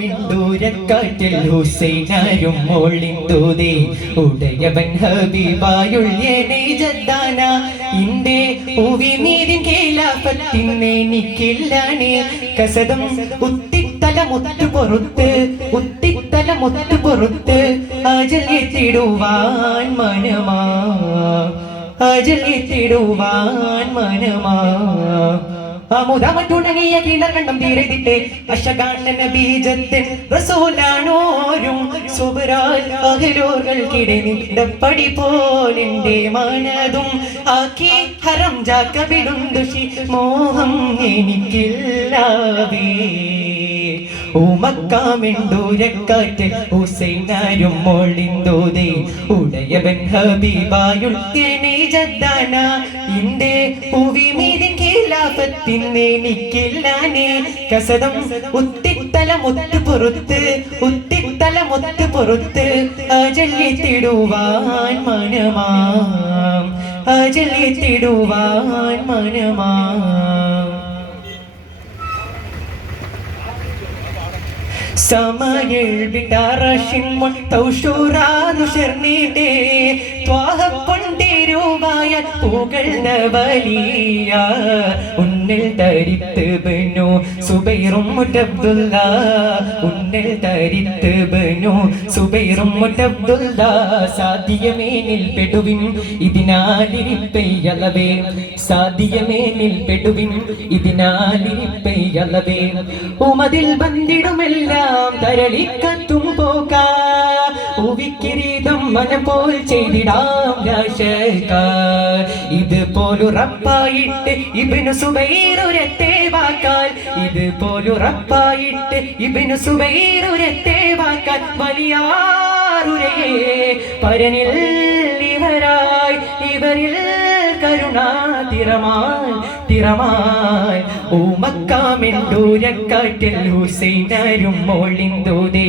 ഉമക്കാമിണ്ടൂരക്കാറ്റിൽ ഹുസൈനാരും മോളിന്തൂതേ ഉടയവൻ ഹബീബായുള്യനെ ജദ്ദാന ഇന്റെ ഉവി നീതിൻ കേലാപത്തിനെനിക്കില്ലാണേ കസതം ഉത്തിത്തല മുത്തു ഉത്തിത്തല മുത്തു പൊറുത്ത് agile മനമാ. Agile എത്തിടുവാൻ മനമാ. അമുദമറ്റുണങ്ങിയ കീഴകണ്ഠം തീരെതിട്ട് അശകാണ്ണന ബീജത്തിൽ റസൂലാണോരും സുബരാൽ അഖിലോകൾക്കിടെ നിണ്ടപ്പടി പോലെന്റെ മനതും ആക്കി ഹരം ജാക്കവിടും ദുഷി മോഹം എനിക്കില്ലാവേ ഉമക്കാമെണ്ടൂരക്കാറ്റ് ഹുസൈനാരും മോളിന്തോതേ ഉടയവൻ ഹബീബായുൾ ജദ്ദാന ഇന്റെ പുവി മീതിൻ ഖിലാഫത്തിനെനിക്കില്ലാനേ കസതം ഉത്തിത്തല മുത്ത് പുറത്ത് ഉത്തിത്തല മുത്ത് അജല്യത്തിടുവാൻ മനമാം. അജല്യത്തിടുവാൻ മനമാം. സമയൽ വിട്ടാറഷിൻ തൗഷൂറാ ശർണീടേ ത്വാഹ പുകഴ്ന്ന വലിയ ഉന്നിൽ തരിത്ത് ബനു. സുബൈറും മുറ്റബ്ദുല്ല ഉന്നിൽ തരിത്ത് ബനു. സുബൈറും മുറ്റബ്ദുല്ല സാധ്യമേനിൽ പെടുവിൻ. ഇതിനാലിരിപ്പയ്യലവേ സാധ്യമേനിൽ പെടുവിൻ. ഇതിനാലിരിപ്പയ്യലവേ ഉമതിൽ ബന്ധിടുമെല്ലാം തരളിക്കത്തും പോകാ. ഉവിക്കിരീതം മനം പോൽ ചെയ്തിടാം രാശക ഇത് പോലുറപ്പായിട്ട് ഇബിനു സുബൈറുരത്തെ വാക്കാൽ ഇത് പോലുറപ്പായിട്ട് ഇബിനു സുബൈറുരത്തെ വാക്കാൽ വലിയാറുരയെ പരനിൽ ഇവരായി ഇവരിൽ കരുണാതിരമാൻ തിരമാൻ ഊമക്കാമെണ്ടൂരക്കാറ്റിൽ ഹുസൈനരും മോളിന്തോതേ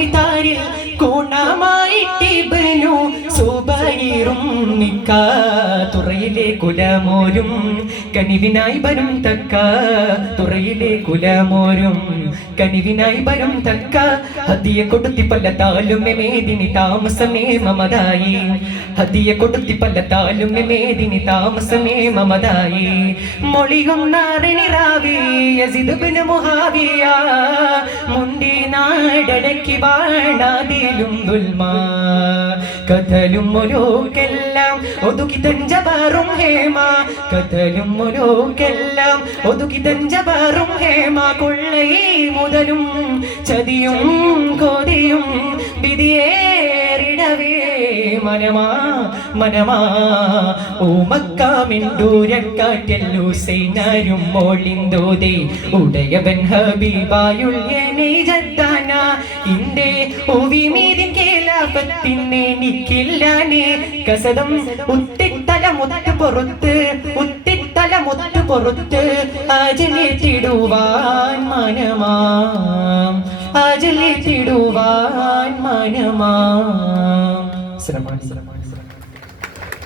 പിന്തമിതാരിൽ കൂണമായിട്ടിബനു സുബൈറും നിക്ക തുറയിലെ കുലമോരും കനിവിനായി വരും തക്ക തുറയിലെ കുലമോരും കനിവിനായി വരും തക്ക ഹതിയെ കൊടുത്തി പല്ല താലും മേദിനി താമസമേ മമതായി. ഹതിയെ കൊടുത്തി പല്ല താലും മേദിനി താമസമേ മമതായി. മൊളിയൊന്നാറിനിറാവി യസിദുബിന് മുഹാവിയ മുണ്ടി നാടടക്കി വാണാതിലും ദുൽമ കഥലും ഒരോക്കെല്ലാം ഒതുക്കി തഞ്ചബാറും ഹേമ കഥലും ഒരോക്കെല്ലാം ഒതുക്കി തഞ്ചബാറും ഹേമ കൊള്ളയി മുതലും ചതിയും മനമാ മനമാ. ഊമക്കാമിണ്ടൂരക്കാറ്റൽ ഹുസൈനാരും മോളിന്തോതേ ഉടയവൻ ഹബീബായുള്യനെ ജദ്ദാന ഇന്റെ ഉവി മീതിൻ കേലാപത്തിനെനിക്കില്ലാനേ കസദം ഉത്തിത്തല മുത്ത് പൊറുത്ത് ഉത്തിത്തല മുത്ത് പൊറുത്ത് മനമാ. മനമാം അജലിത്തിടുവാൻ മനമാം. Cinema. Cinema.